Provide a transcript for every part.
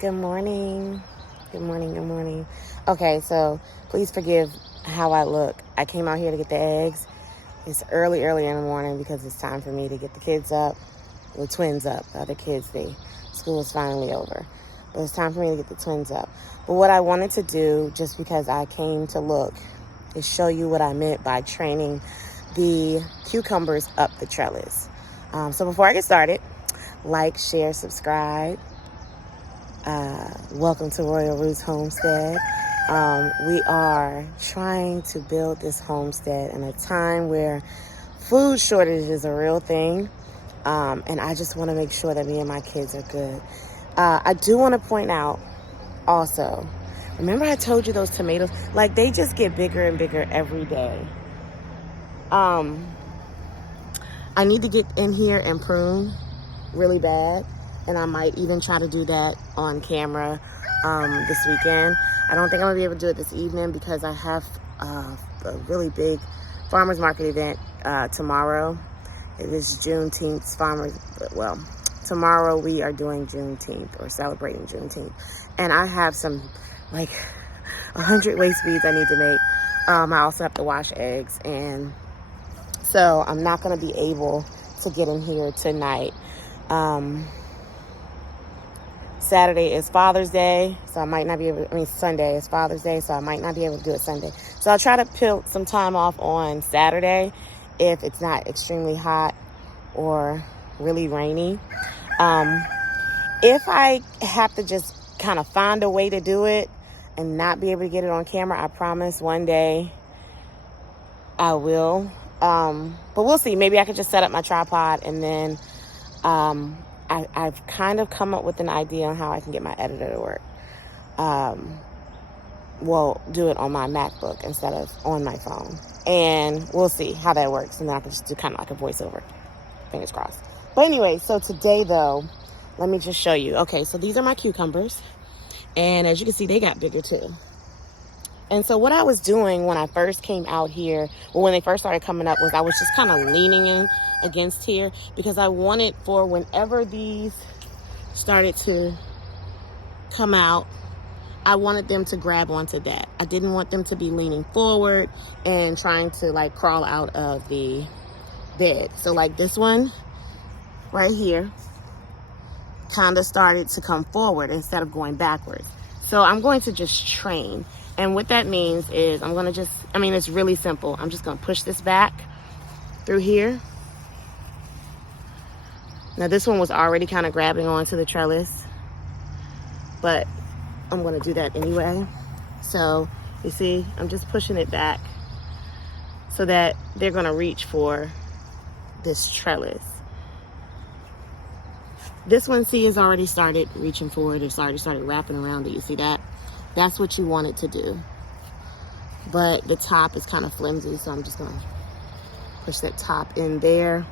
Good morning. Good morning. Good morning. Okay, so please forgive how I look. I came out here to get the eggs. It's early in the morning because it's time for me to get the kids up, the twins up. The other kids, school is finally over. But it's time for me to get the twins up. But what I wanted to do, just because I came to look, is show you what I meant by training the cucumbers up the trellis. So before I get started, like, share, subscribe. Welcome to Royal Roots Homestead. We are trying to build this homestead in a time where food shortage is a real thing. And I just want to make sure that me and my kids are good. I do want to point out also, remember I told you those tomatoes, like they just get bigger and bigger every day. I need to get in here and prune really bad. And I might even try to do that on camera this weekend. I don't think I'm gonna be able to do it this evening because I have a really big farmers market event tomorrow. It is Juneteenth tomorrow we are doing Juneteenth or celebrating Juneteenth. And I have some 100 waste beads I need to make. I also have to wash eggs. And so I'm not gonna be able to get in here tonight. Saturday is Father's Day, so I might not be able to, Sunday is Father's Day, so I might not be able to do it Sunday. So I'll try to peel some time off on Saturday if it's not extremely hot or really rainy. If I have to just kind of find a way to do it and not be able to get it on camera, I promise one day I will. But we'll see. Maybe I could just set up my tripod and then I've kind of come up with an idea on how I can get my editor to work. Do it on my MacBook instead of on my phone. And we'll see how that works. And then I can just do kind of like a voiceover. Fingers crossed. But anyway, so today though, let me just show you. Okay, so these are my cucumbers. And as you can see, they got bigger too. And so what I was doing when I first came out here, or when they first started coming up, was I was just kind of leaning in against here because I wanted for whenever these started to come out, I wanted them to grab onto that. I didn't want them to be leaning forward and trying to crawl out of the bed. So this one right here kind of started to come forward instead of going backwards. So I'm going to just train. And what that means is I'm going to it's really simple. I'm just going to push this back through here. Now this one was already kind of grabbing onto the trellis, but I'm going to do that anyway. So you see, I'm just pushing it back so that they're going to reach for this trellis. This one, see, has already started reaching forward. It's already started wrapping around it. You see that? That's what you want it to do. But the top is kind of flimsy, so I'm just going to push that top in there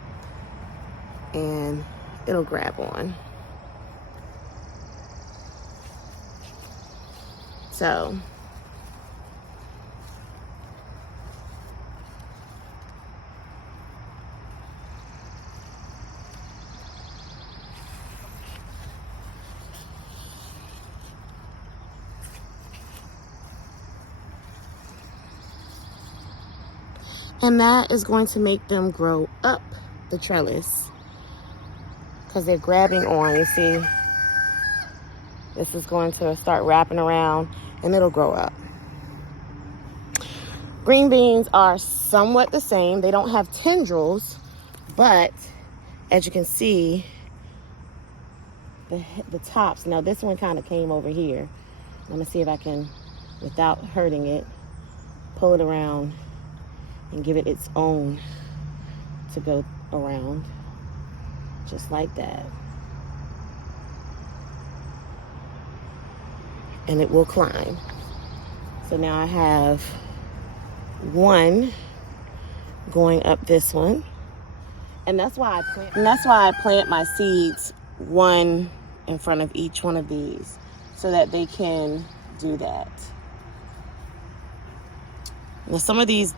and it'll grab on. So and that is going to make them grow up the trellis because they're grabbing on. You see, this is going to start wrapping around and it'll grow up. Green beans are somewhat the same. They don't have tendrils, but as you can see, the tops. Now this one kind of came over here. Let me see if I can, without hurting it, pull it around and give it its own to go around, just like that. And it will climb. So now I have one going up this one. And that's why I plant my seeds one in front of each one of these so that they can do that. Now some of these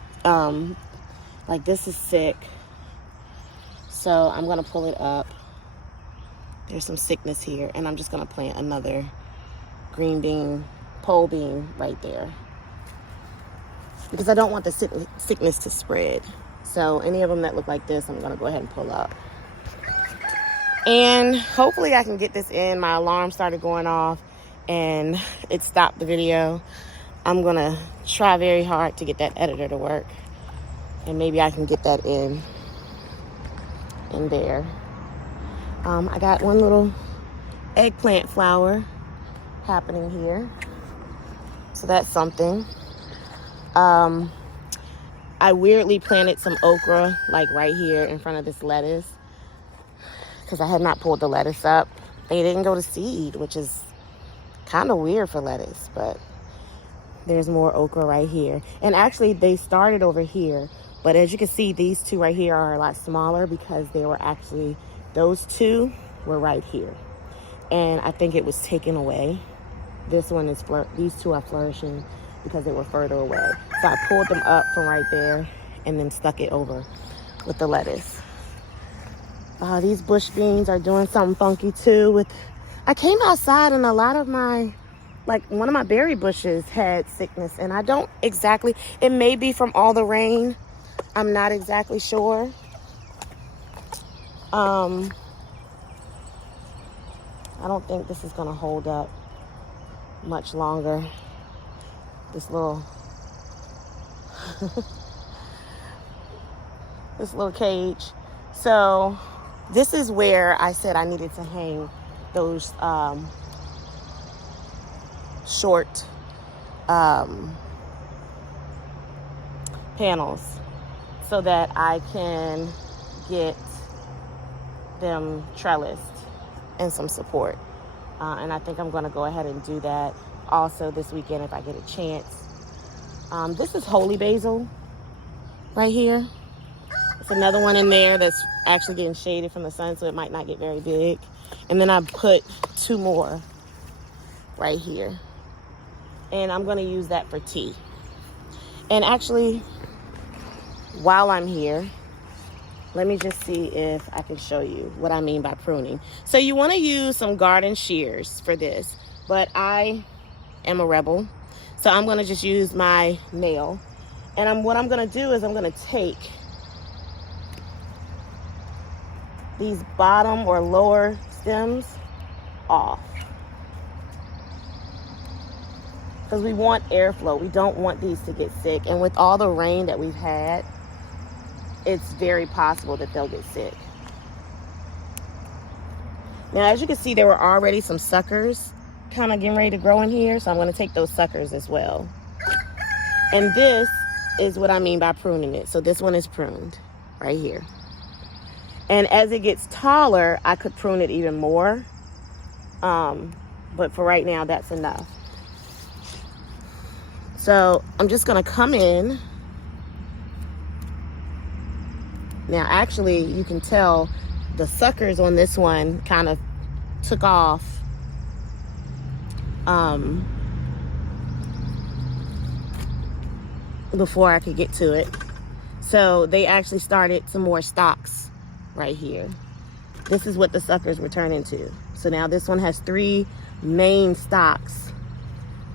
this is sick, So I'm going to pull it up. There's some sickness here, and I'm just going to plant another green bean, pole bean right there. Because I don't want the sickness to spread. So any of them that look like this, I'm going to go ahead and pull up. And hopefully I can get this in. My alarm started going off and it stopped the video. I'm going to try very hard to get that editor to work. And maybe I can get that in there. I got one little eggplant flower happening here. So that's something. I weirdly planted some okra like right here in front of this lettuce because I had not pulled the lettuce up. They didn't go to seed, which is kind of weird for lettuce, but there's more okra right here. And actually they started over here, but as you can see, these two right here are a lot smaller because they were actually, those two were right here. And I think it was taken away. This one is, these two are flourishing because they were further away. So I pulled them up from right there and then stuck it over with the lettuce. These bush beans are doing something funky too. I came outside and a lot of my, like one of my berry bushes had sickness, and I don't exactly, it may be from all the rain. I'm not exactly sure. I don't think this is gonna hold up much longer. This little this little cage. So this is where I said I needed to hang those short panels so that I can get them trellised and some support. And I think I'm going to go ahead and do that also this weekend if I get a chance. This is holy basil right here. It's another one in there that's actually getting shaded from the sun, so it might not get very big. And then I put two more right here. And I'm going to use that for tea. And actually, while I'm here, let me just see if I can show you what I mean by pruning. So you want to use some garden shears for this, but I am a rebel. So I'm going to just use my nail. And what I'm going to do is I'm going to take these bottom or lower stems off. Because we want airflow. We don't want these to get sick. And with all the rain that we've had, it's very possible that they'll get sick. Now, as you can see, there were already some suckers kind of getting ready to grow in here. So I'm going to take those suckers as well. And this is what I mean by pruning it. So this one is pruned right here. And as it gets taller, I could prune it even more. But for right now, that's enough. So I'm just going to come in. Now, actually, you can tell the suckers on this one kind of took off before I could get to it. So they actually started some more stalks right here. This is what the suckers were turned into. So now this one has 3 main stalks,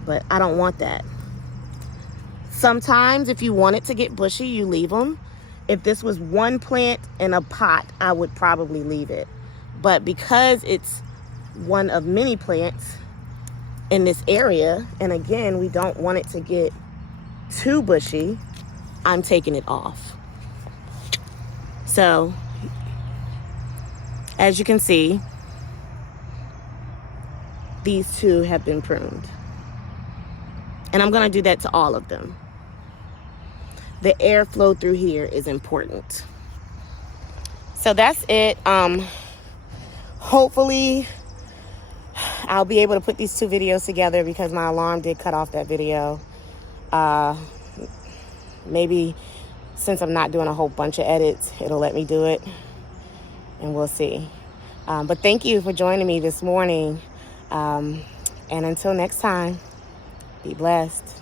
but I don't want that. Sometimes if you want it to get bushy, you leave them. If this was one plant in a pot, I would probably leave it. But because it's one of many plants in this area, and again, we don't want it to get too bushy, I'm taking it off. So, as you can see, these two have been pruned. And I'm going to do that to all of them. The airflow through here is important. So that's it. Hopefully I'll be able to put these 2 videos together because my alarm did cut off that video. Maybe since I'm not doing a whole bunch of edits, it'll let me do it, and we'll see. But thank you for joining me this morning. And until next time, be blessed.